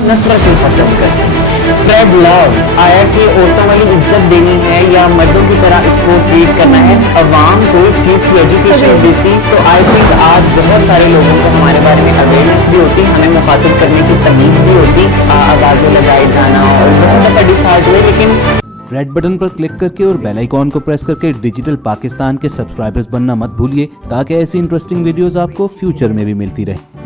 नफरतें खत्म करनी, spread love, आया कि औरतों वाली इज्जत देनी है या मर्दों की तरह इसको ट्रीट करना है, अवाम को इस चीज़ की एजुकेशन देती तो आई थिंक आज बहुत सारे लोगों को हमारे बारे में अवेयरनेस भी होती, हमें मुखातिब करने की तमीज़ भी होती, आवाज़ें लगाए जाना और बहुत दफ़ा डिसहार्ट हुए। लेकिन रेड बटन पर क्लिक करके और बेल आइकॉन को प्रेस करके डिजिटल पाकिस्तान के सब्सक्राइबर्स बनना मत भूलिए, ताकि ऐसी इंटरेस्टिंग वीडियोस आपको फ्यूचर में भी मिलती रहे।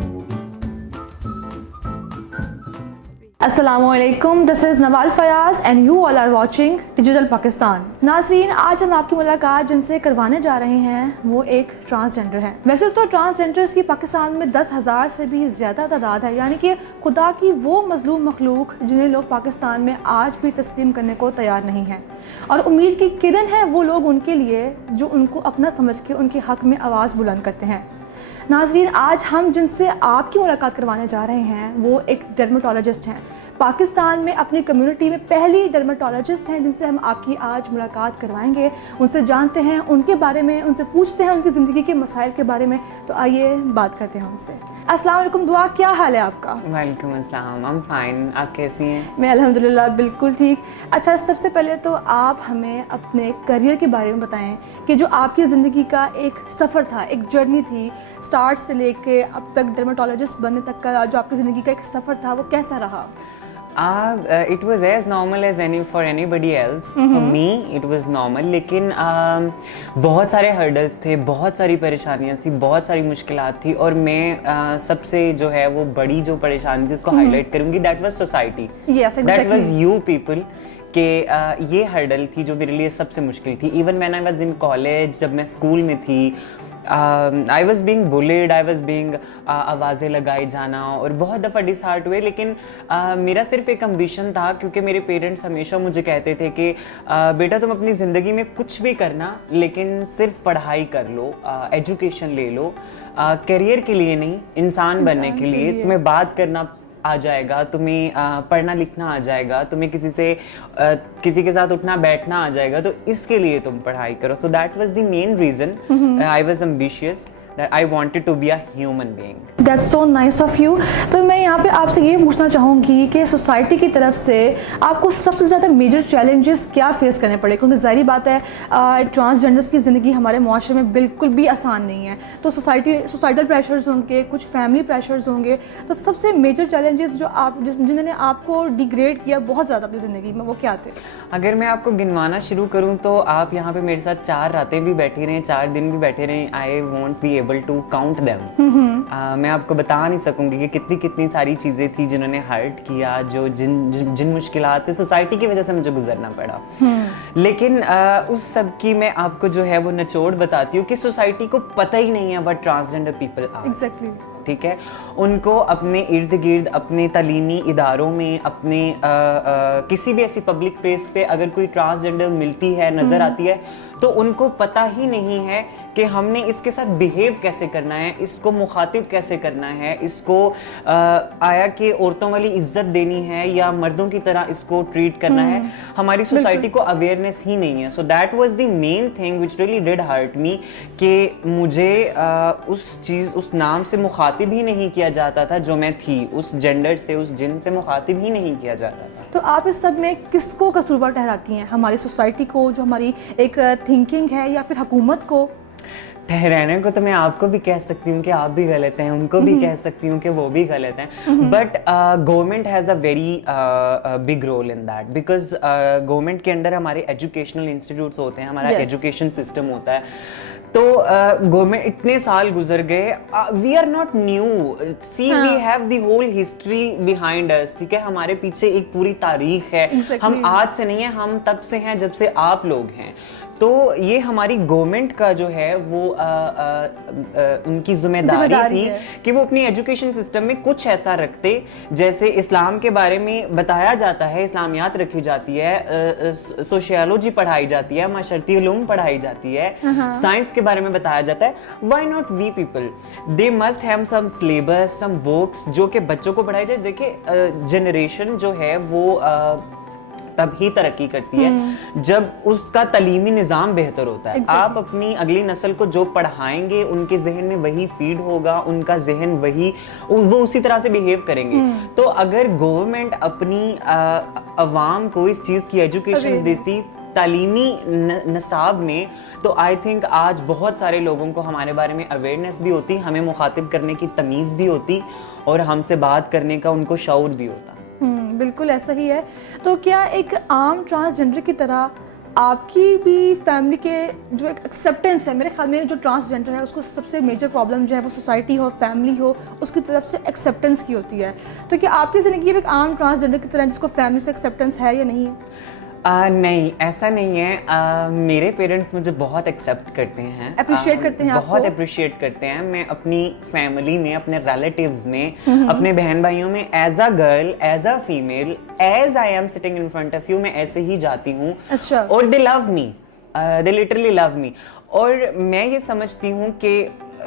अस्सलामुअलैकुम, this is Nawal Fayyaz and you all are watching digital Pakistan. नाज़रीन, आज हम आपकी मुलाकात जिनसे करवाने जा रहे हैं वो एक ट्रांसजेंडर है। वैसे तो ट्रांसजेंडर्स की पाकिस्तान में 10,000 से भी ज़्यादा तादाद है, यानी कि खुदा की वो मजलूम मखलूक जिन्हें लोग पाकिस्तान में आज भी तस्लीम करने को तैयार नहीं हैं, और उम्मीद की किरण है वो लोग उनके लिए जो उनको अपना समझ के उनके हक़ में आवाज़ बुलंद करते हैं। नाज़रीन, आज हम जिनसे आपकी मुलाकात करवाने जा रहे हैं वो एक डर्मेटोलॉजिस्ट हैं। पाकिस्तान में अपनी कम्युनिटी में पहली डर्मेटोलॉजिस्ट हैं जिनसे हम आपकी आज मुलाकात करवाएंगे। उनसे जानते हैं उनके बारे में, उनसे पूछते हैं उनकी ज़िंदगी के मसाइल के बारे में। तो आइए बात करते हैं उनसे। अस्सलाम वालेकुम दुआ, क्या हाल है आपका? वालेकुम अस्सलाम, आई एम फाइन, आप कैसी हैं? मैं अल्हम्दुलिल्लाह बिल्कुल ठीक। अच्छा, सबसे पहले तो आप हमें अपने करियर के बारे में बताएं कि जो आपकी ज़िंदगी का एक सफ़र था, एक जर्नी थी, स्टार्ट से लेके अब तक डर्मेटोलॉजिस्ट बनने तक का जो आपकी ज़िंदगी का एक सफ़र था वो कैसा रहा? It was as normal as for anybody else. For me, it was normal. लेकिन बहुत सारे hurdles थे, बहुत सारी परेशानियाँ थी, बहुत सारी मुश्किलात थी, और मैं सबसे जो है वो बड़ी जो परेशानी थी उसको हाईलाइट करूँगी, that was society. Yes, exactly. That was you people. कि ये हर्डल थी जो मेरे लिए सबसे मुश्किल थी। Even when I was in college, जब मैं स्कूल में थी, I was being bullied, I was being आवाज़ें लगाई जाना और बहुत दफ़ा डिसहार्ट हुए। लेकिन मेरा सिर्फ एक एम्बिशन था, क्योंकि मेरे पेरेंट्स हमेशा मुझे कहते थे कि बेटा तुम अपनी ज़िंदगी में कुछ भी करना, लेकिन सिर्फ पढ़ाई कर लो, एजुकेशन ले लो, करियर के लिए नहीं, इंसान बनने के लिए। तुम्हें बात करना आ जाएगा, तुम्हें पढ़ना लिखना आ जाएगा, तुम्हें किसी के साथ उठना बैठना आ जाएगा, तो इसके लिए तुम पढ़ाई करो। सो that was the main reason I was ambitious that I wanted to be a human being. That's so nice of you. तो मैं यहाँ पे आपसे ये पूछना चाहूँगी कि सोसाइटी की तरफ से आपको सबसे ज़्यादा मेजर चैलेंजेस क्या फेस करने पड़े? क्योंकि ज़ाहिर बात है ट्रांसजेंडर्स की ज़िंदगी हमारे मुआशरे में बिल्कुल भी आसान नहीं है। तो सोसाइटल प्रेशर्स होंगे, कुछ फैमिली प्रेशर्स होंगे, तो सबसे मेजर चैलेंजेस जो जिन्होंने आपको डिग्रेड किया बहुत ज़्यादा अपनी ज़िंदगी में, वो क्या थे? अगर मैं आपको गिनवाना शुरू करूँ तो आप यहाँ पे मेरे साथ 4 रातें भी बैठी रहें, 4 दिन भी बैठे रहें, I won't be able to count them. मैं आपको बता नहीं सकूंगी कि कितनी सारी चीज़ें थी जिन्होंने हर्ट किया, जो जिन मुश्किलात से सोसाइटी की वजह से मुझे गुजरना पड़ा। लेकिन उस सब की मैं आपको जो है वो निचोड़ बताती हूँ कि सोसाइटी को पता ही नहीं है what transgender people are. Exactly. ठीक है, उनको अपने इर्द गिर्द, अपने तालीमी इदारों में, अपने किसी भी ऐसी पब्लिक प्लेस पे अगर कोई ट्रांसजेंडर मिलती है, नज़र आती है, तो उनको पता ही नहीं है कि हमने इसके साथ बिहेव कैसे करना है, इसको मुखातिब कैसे करना है, इसको आया कि औरतों वाली इज्जत देनी है या मर्दों की तरह इसको ट्रीट करना है। हमारी सोसाइटी को अवेयरनेस ही नहीं है। So that was the main thing which really did hurt me, कि मुझे उस नाम से मुखातिब ही नहीं किया जाता था जो मैं थी, उस जेंडर से, उस जिन से मुखातिब ही नहीं किया जाता था। तो आप इस सब में किसको कसूरवार ठहराती हैं? हमारी सोसाइटी को, जो हमारी एक थिंकिंग है, या फिर हुकूमत को? ठहराने को तो मैं आपको भी कह सकती हूँ कि आप भी गलत हैं, उनको भी कह सकती हूँ कि वो भी गलत हैं, but government has a very big role in that, because government के अंडर हमारे एजुकेशनल इंस्टीट्यूट्स होते हैं, हमारा एजुकेशन सिस्टम होता है। तो गवर्नमेंट इतने साल गुजर गए, we are not new, see we have the whole history behind us. ठीक है, हमारे पीछे एक पूरी तारीख है। हम आज से नहीं है, हम तब से हैं जब से आप लोग हैं। तो ये हमारी गवर्नमेंट का जो है वो उनकी जिम्मेदारी थी कि वो अपनी एजुकेशन सिस्टम में कुछ ऐसा रखते, जैसे इस्लाम के बारे में बताया जाता है, इस्लामियात रखी जाती है, सोशियोलॉजी पढ़ाई जाती है, माशरती उलूम पढ़ाई जाती है, साइंस के बारे में बताया जाता है। Why not we people? They must have some syllabus, some books जो कि बच्चों को पढ़ाई जाए। देखिए, जनरेशन जो है वो तब ही तरक्की करती है जब उसका तालीमी निज़ाम बेहतर होता है। आप अपनी अगली नस्ल को जो पढ़ाएंगे उनके जहन में वही फीड होगा, उनका जहन वही, वो उसी तरह से बिहेव करेंगे। तो अगर गवर्नमेंट अपनी अवाम को इस चीज़ की एजुकेशन देती तालीमी नसाब में, तो आई थिंक आज बहुत सारे लोगों को हमारे बारे में अवेयरनेस भी होती, हमें मुखातिब करने की तमीज़ भी होती और हमसे बात करने का उनको शऊर भी होता। बिल्कुल ऐसा ही है। तो क्या एक आम ट्रांसजेंडर की तरह आपकी भी फैमिली के जो एक एक्सेप्टेंस है, मेरे ख्याल में जो ट्रांसजेंडर है उसको सबसे मेजर प्रॉब्लम जो है वो सोसाइटी हो, फैमिली हो, उसकी तरफ से एक्सेप्टेंस की होती है। तो क्या आपकी ज़िंदगी में एक आम ट्रांसजेंडर की तरह जिसको फैमिली से एक्सेप्टेंस है या नहीं? नहीं, ऐसा नहीं है। मेरे पेरेंट्स मुझे बहुत एक्सेप्ट करते हैं, अप्रिशिएट करते हैं, बहुत अप्रिशिएट करते हैं। मैं अपनी फैमिली में, अपने रिलेटिव्स में, अपने बहन भाइयों में as a girl, as a female, as I am sitting in front of you, मैं ऐसे ही जाती हूँ। अच्छा। और they love me, they literally love me. और मैं ये समझती हूँ कि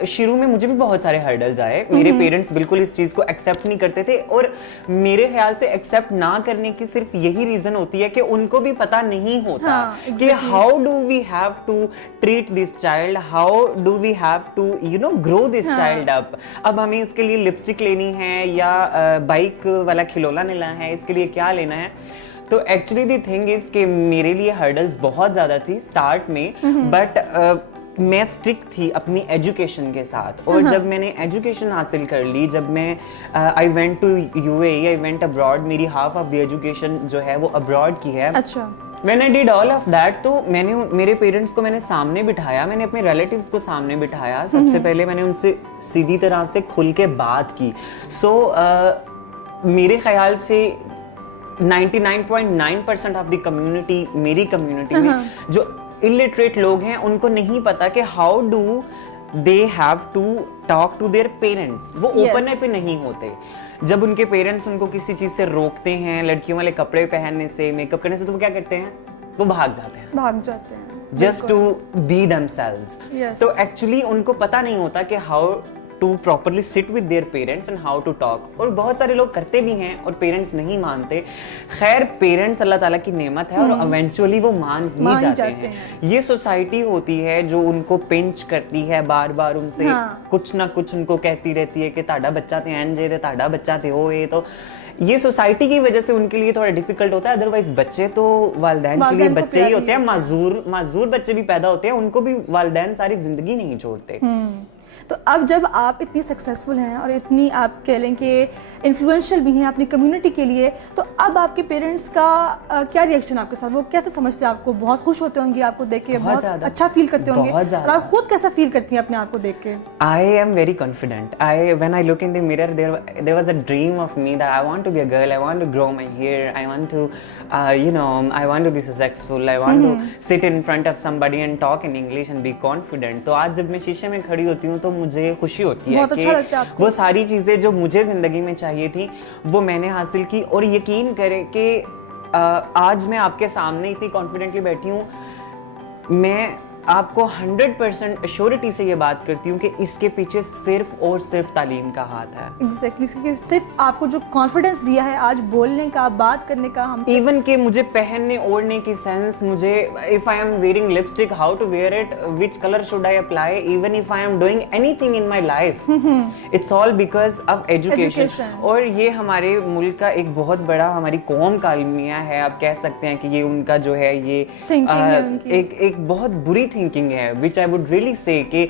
शुरू में मुझे भी बहुत सारे हर्डल्स आए। मेरे पेरेंट्स बिल्कुल इस चीज को एक्सेप्ट नहीं करते थे, और मेरे ख्याल से एक्सेप्ट ना करने की सिर्फ यही रीजन होती है कि उनको भी पता नहीं होता कि how do we have to treat this child, how do we have to grow this child up. अब हमें इसके लिए लिपस्टिक लेनी है या बाइक वाला खिलौना लेना है, इसके लिए क्या लेना है। तो एक्चुअली द थिंग इज कि मेरे लिए हर्डल्स बहुत ज्यादा थी स्टार्ट में, बट मैं स्टिक थी अपनी एजुकेशन के साथ। और जब मैंने एजुकेशन हासिल कर ली, जब मैं I went to UAE, I went abroad, मेरी हाफ ऑफ द एजुकेशन जो है वो अब्रॉड की है। अच्छा। When I did all of that, तो मैंने मेरे पेरेंट्स को मैंने सामने बिठाया, मैंने अपने रिलेटिव्स को सामने बिठाया। सबसे पहले मैंने उनसे सीधी तरह से खुल के बात की। मेरे ख्याल से 99.9% ऑफ द कम्युनिटी, मेरी कम्युनिटी में जो इलिटरेट लोग हैं, उनको नहीं पता कि how do they have to talk to their parents. वो ओपन पे नहीं होते। जब उनके पेरेंट्स उनको किसी चीज से रोकते हैं, लड़कियों वाले कपड़े पहनने से, मेकअप करने से, तो वो क्या करते हैं? वो भाग जाते हैं जस्ट टू बी देमसेल्व्स। तो एक्चुअली उनको पता नहीं होता कि how to properly sit with their parents and how to talk. और बहुत सारे लोग करते भी हैं और पेरेंट्स नहीं मानते। खैर, पेरेंट्स अल्लाह ताला की नेमत है और इवेंचुअली वो मान ही जाते हैं। ये सोसाइटी होती है जो उनको पिंच करती है, बार बार उनसे कुछ ना कुछ उनको कहती रहती है कि ताड़ा बच्चा थे एंजे थे, ताड़ा बच्चा थे हो। ये तो ये सोसाइटी की वजह से उनके लिए थोड़ा डिफिकल्ट होता है। अदरवाइज बच्चे तो वालिदैन के लिए बच्चे ही होते हैं। माजूर बच्चे भी पैदा होते हैं, उनको भी वालिदैन सारी जिंदगी नहीं छोड़ते। तो अब जब आप इतनी सक्सेसफुल हैं और इतनी आप कह लें कि इन्फ्लुएंशियल भी हैं अपनी कम्युनिटी के लिए, तो अब आपके पेरेंट्स का क्या रिएक्शन आपके साथ? वो कैसे समझते हैं आपको? बहुत खुश होते होंगे आपको देख के, बहुत अच्छा फील करते होंगे, और आप खुद कैसा फील करती हैं अपने आप को देख के? I am very confident. When I look in the mirror, there was a dream of me that I want to be a girl, I want to grow my hair, I want to I want to be successful, I want to sit in front of somebody and talk in English and be confident. तो आज जब मैं शीशे में खड़ी होती हूँ तो मुझे खुशी होती है कि वो सारी चीजें जो मुझे जिंदगी में चाहिए थी वो मैंने हासिल की। और यकीन करें कि आज मैं आपके सामने इतनी कॉन्फिडेंटली बैठी हूँ, मैं आपको 100% अश्योरिटी से ये बात करती हूँ कि इसके पीछे सिर्फ और सिर्फ तालीम का हाथ है। एग्जैक्टली, सिर्फ आपको जो कॉन्फिडेंस दिया है आज बोलने का, बात करने का, हम इवन के मुझे पहनने ओढ़ने की सेंस, मुझे if I am wearing lipstick, how to wear it, which colour should I apply, even if I am doing anything in my life, it's all because of education. और ये हमारे मुल्क का एक बहुत बड़ा, हमारी कौम का अलमिया है, आप कह सकते हैं कि ये उनका जो है ये एक बहुत बुरी थिंकिंग है, विच आई वुड रियली से कि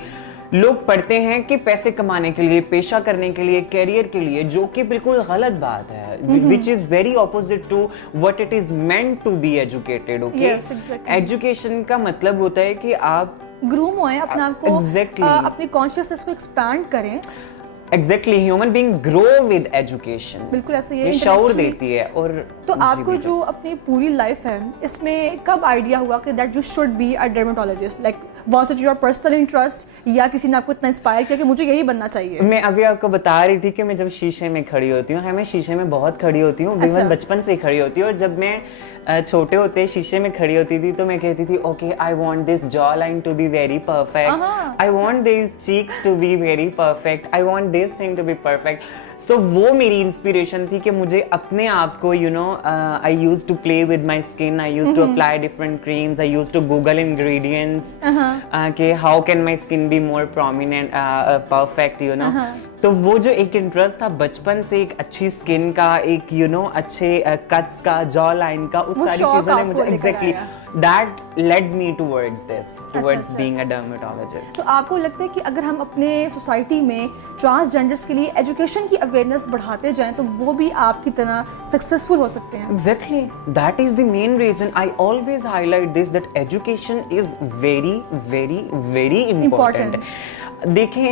लोग पढ़ते हैं कि पैसे कमाने के लिए, पेशा करने के लिए, कैरियर के लिए, जो कि बिल्कुल गलत बात है, which is very opposite to what it is meant to be educated. Okay, education का मतलब होता है कि आप ग्रूम होएं, अपने आप को अपनी कॉन्शियसनेस को एक्सपैंड करें। Exactly, human being grow with education. बिल्कुल ऐसे ये शऊर देती है। और तो आपको जो अपनी पूरी लाइफ है इसमें कब आइडिया हुआ कि that you should be a dermatologist? Like was it your personal interest या किसी ने आपको इतना इंस्पायर किया कि मुझे यही बनना चाहिए? मैं अभी आपको बता रही थी कि मैं जब शीशे में खड़ी होती हूँ, मैं शीशे में बहुत खड़ी होती हूँ, इवन बचपन से ही खड़ी होती हूँ। और जब मैं छोटे होते शीशे में खड़ी होती थी तो मैं कहती थी okay, I want this jaw line to be very perfect, I want this cheeks to be very perfect, I want this thing to be perfect. So वो मेरी इंस्पिरेशन थी कि मुझे अपने आप को you know I use to play with my skin, I use to apply different creams, I use to google ingredients कि how can my skin be more prominent perfect you no. तो वो जो एक इंटरेस्ट था बचपन से एक अच्छी स्किन का, एक यू नो अच्छे कट्स का, जॉ लाइन का, उस सारी चीजों ने मुझे exactly that led me towards this, towards being a dermatologist. तो आपको लगता है कि अगर हम अपने सोसाइटी में ट्रांसजेंडर्स के लिए एजुकेशन की अवेयरनेस बढ़ाते जाएं तो वो भी आपकी तरह सक्सेसफुल हो सकते हैं? Exactly. That is the main reason I always highlight this, that education is very, very, very important. देखें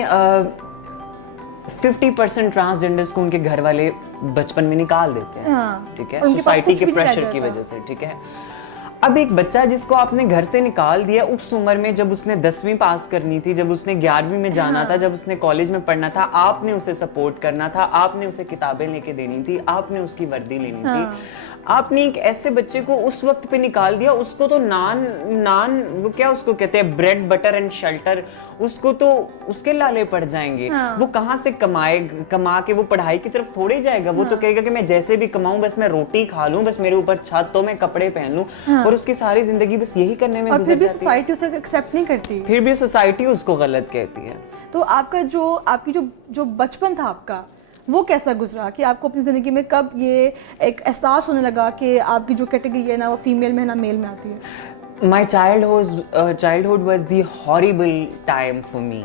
50% ट्रांसजेंडर्स को उनके घर वाले बचपन में निकाल देते हैं, ठीक है, सोसाइटी के प्रेशर की वजह से, ठीक है. अब एक बच्चा जिसको आपने घर से निकाल दिया उस उम्र में, जब उसने 10वीं पास करनी थी, जब उसने 11वीं में जाना था, जब उसने कॉलेज में पढ़ना था, आपने उसे सपोर्ट करना था, आपने उसे किताबें लेके देनी थी, आपने उसकी वर्दी लेनी थी. आपने एक ऐसे बच्चे को उस वक्त पे निकाल दिया, उसको तो नान वो क्या उसको कहते हैं, ब्रेड बटर एंड शेल्टर, उसको तो उसके लाले पड़ जाएंगे. वो कहाँ से कमा के वो पढ़ाई की तरफ थोड़े जाएगा. वो तो कहेगा कि मैं जैसे भी कमाऊं, बस मैं रोटी खा लूं, बस मेरे ऊपर छत तो मैं कपड़े पहन लूं, और उसकी सारी जिंदगी बस यही करने में गुजर जाती है. और फिर भी सोसाइटी उसे एक्सेप्ट नहीं करती, फिर भी सोसाइटी उसको गलत कहती है. तो आपकी जो बचपन था आपका, वो कैसा गुजरा कि आपको अपनी ज़िंदगी में कब ये एक एहसास होने लगा कि आपकी जो कैटेगरी है ना वो फीमेल में है ना मेल में आती है? My childhood was the horrible time for me.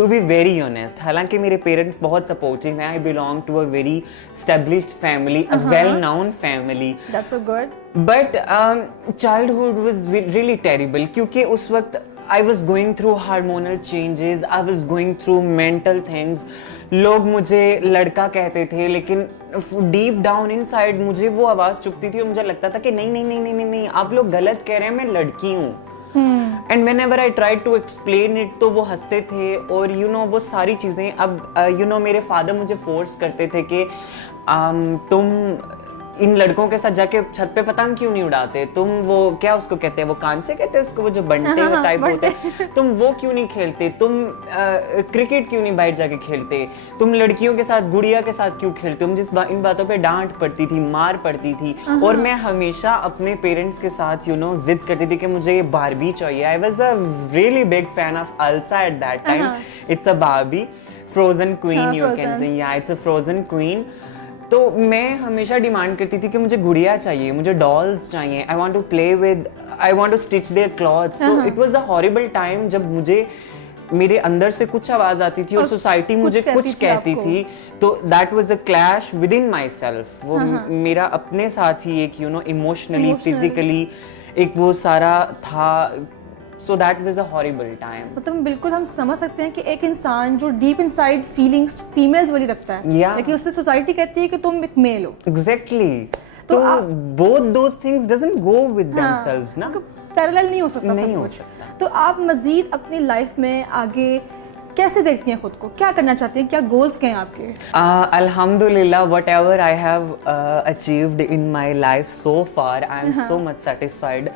To be very honest, हालांकि मेरे पेरेंट्स बहुत सपोर्टिव हैं. I belong to a very established family, a well-known family. That's so good. But childhood was really terrible क्योंकि उस वक्त I was going through hormonal changes, I was going through mental things. लोग मुझे लड़का कहते थे, लेकिन डीप डाउन इनसाइड मुझे वो आवाज चुभती थी और मुझे लगता था कि नहीं, आप लोग गलत कह रहे हैं, मैं लड़की हूँ. And whenever I tried to explain it तो वो हंसते थे. और यू नो वो सारी चीजें, अब यू नो मेरे फादर मुझे फोर्स करते थे कि तुम इन लड़कों के साथ जाके छत पे पतंग क्यों नहीं उड़ाते, तुम वो क्या उसको कहते हैं, वो कांचे कहते हैं उसको, वो जो बनते हुए टाइप होते हैं, तुम वो क्यों नहीं खेलते, तुम क्रिकेट क्यों नहीं बाहर जाके खेलते, तुम लड़कियों के साथ गुड़िया के साथ क्यों खेलते हो. मुझे इन बातों पे डांट पड़ती थी, मार पड़ती थी. और मैं हमेशा अपने पेरेंट्स के साथ यू नो जिद करती थी कि मुझे ये बारबी चाहिए. I was a really big fan of Elsa at that time. It's a Barbie, Frozen queen you can say, या इट्स अ फ्रोजन क्वीन. तो मैं हमेशा डिमांड करती थी कि मुझे गुड़िया चाहिए, मुझे डॉल्स चाहिए, I want to play with, I want to stitch their clothes. So it was a horrible time जब मुझे मेरे अंदर से कुछ आवाज आती थी और सोसाइटी मुझे कुछ कहती थी. तो that was a clash with in my self. वो मेरा अपने साथ ही एक यू नो इमोशनली, फिजिकली एक वो सारा था. So that was a horrible time. मतलब बिल्कुल हम समझ सकते हैं कि एक इंसान जो डीप इनसाइड फीलिंग्स फीमेल्स वाली रखता है, लेकिन उससे सोसाइटी कहती है कि तुम एक मेल हो. Exactly. तो both those things doesn't go with themselves ना. पैरेलल नहीं हो सकता सब कुछ. तो आप मजीद अपनी लाइफ में आगे कैसे देखती हैं खुद को, क्या करना चाहती हैं, क्या गोल्स क्या हैं आपके? Alhamdulillah, whatever I have achieved in my life so far, I am so much satisfied.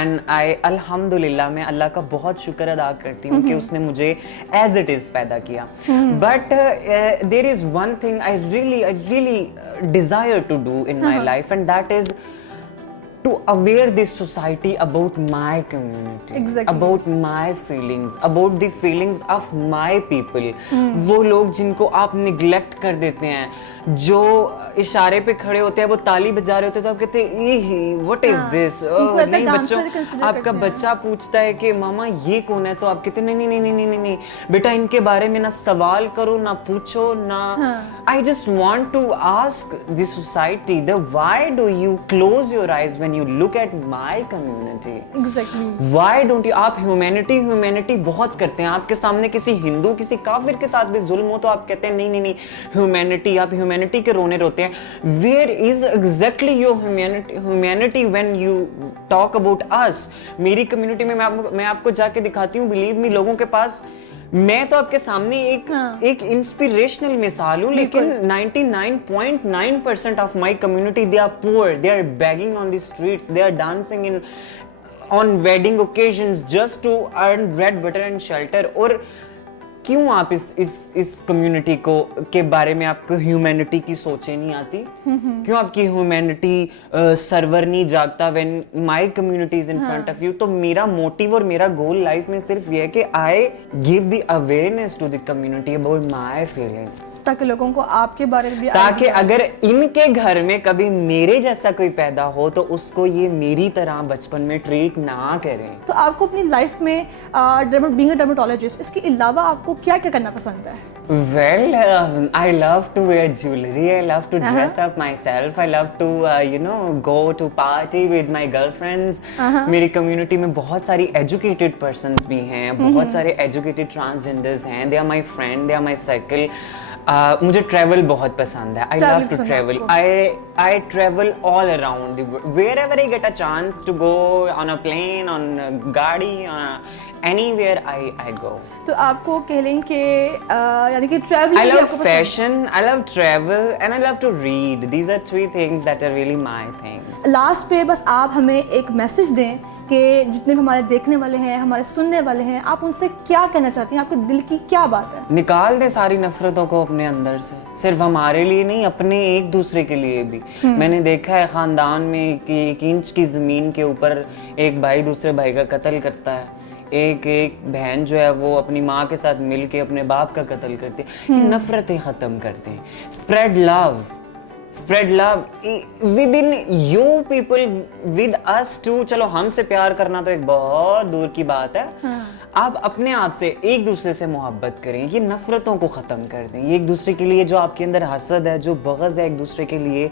And Alhamdulillah, मैं अल्लाह का बहुत शुक्र अदा करती हूँ कि उसने मुझे as it is पैदा किया. But there is one thing I really desire to do in my life, and that is to aware this society about my community, about my feelings, about the feelings of my people. वो लोग जिनको आप neglect कर देते हैं, जो इशारे पे खड़े होते हैं, वो ताली बजा रहे होते हैं तो आप कहते हैं व्हाट इज दिस. नहीं बच्चों, आपका बच्चा पूछता है कि मामा ये कौन है, तो आप कहते हैं नहीं बेटा, इनके बारे में ना सवाल करो, ना पूछो, ना. I just want to ask the society that why do you close your eyes when you look at my community? Exactly. Why don't you? आप humanity बहुत करते हैं. आपके सामने किसी हिंदू, किसी काफिर के साथ भी जुल्म हो तो आप कहते हैं नहीं humanity, आप humanity के रोने रोते हैं. Where is exactly your humanity when you talk about us? मेरी community में मैं आपको जाके दिखाती हूँ. Believe me, लोगों के पास मैं तो आपके सामने एक इंस्पिरेशनल मिसाल हूँ, लेकिन 99.9% of my community they are poor, they are begging on the streets, they are dancing in on wedding occasions just to earn bread butter and shelter. और क्यों आप इस कम्युनिटी को के बारे में आपको ह्यूमैनिटी की सोचें नहीं आती? क्यों आपकी ह्यूमैनिटी सर्वर नहीं जागता when my community is in front of you? तो मेरा मोटिव और मेरा गोल लाइफ में सिर्फ ये है कि I give the awareness to the community about my feelings, ताकि लोगों को आपके बारे में भी ताकि अगर इनके घर में कभी मेरे जैसा कोई पैदा हो तो उसको ये मेरी तरह बचपन में ट्रीट ना करें। तो आपको अपनी लाइफ में बीइंग अ डर्मेटोलॉजिस्ट, इसके अलावा आपको क्या क्या करना पसंद है? Well, I love to wear jewelry. I love to dress up myself. I love to, go to party with my girlfriends. मेरी community में बहुत सारी educated persons भी हैं, बहुत सारे educated transgenders हैं. They are my friend, they are my circle. मुझे travel बहुत पसंद है. I love to travel. I travel all around the world. Wherever I get a chance to go on a plane, on a गाड़ी, anywhere I go. तो आपको कह लें कि यानी कि ट्रैवलिंग I भी love आपको पसंद fashion, I love travel, and I love to read. These are three things that are really my thing. है। लास्ट पे बस आप हमें एक मैसेज दें कि जितने भी हमारे देखने वाले हैं, हमारे सुनने वाले हैं, आप उनसे क्या कहना चाहती हैं? आपके दिल की क्या बात है? निकाल दे सारी नफरतों को अपने अंदर से, सिर्फ हमारे लिए नहीं, अपने एक दूसरे के लिए भी। मैंने देखा है खानदान में कि 1 इंच की जमीन के ऊपर एक भाई दूसरे भाई का कत्ल करता है, एक बहन जो है वो अपनी माँ के साथ मिल के अपने बाप का कत्ल करती है। ये नफरतें खत्म करते हैं। Spread love within you people, with us too. चलो हमसे प्यार करना तो एक बहुत दूर की बात है। आप अपने आप से एक दूसरे से मोहब्बत करें, ये नफरतों को ख़त्म कर दें। ये एक दूसरे के लिए जो आपके अंदर हसद है, जो बग़ज़ है एक दूसरे के लिए,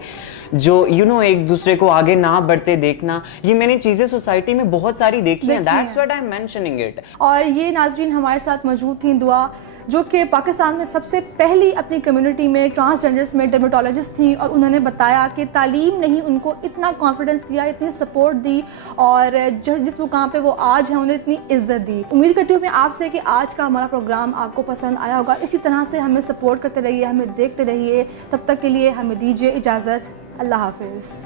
जो एक दूसरे को आगे ना बढ़ते देखना, ये मैंने चीज़ें सोसाइटी में बहुत सारी देखी हैं। That's what I am mentioning it. और ये नाज़रीन हमारे साथ मौजूद थी दुआ, जो कि पाकिस्तान में सबसे पहली अपनी कम्युनिटी में ट्रांसजेंडर्स में डर्मेटोलॉजिस्ट थी, और उन्होंने बताया कि तालीम ने ही उनको इतना कॉन्फिडेंस दिया, इतनी सपोर्ट दी, और जिस मुकाम पे वो आज हैं उन्हें इतनी इज्जत दी। उम्मीद करती हूँ मैं आपसे कि आज का हमारा प्रोग्राम आपको पसंद आया होगा। इसी तरह से हमें सपोर्ट करते रहिए, हमें देखते रहिए। तब तक के लिए हमें दीजिए इजाज़त। अल्लाह हाफिज़।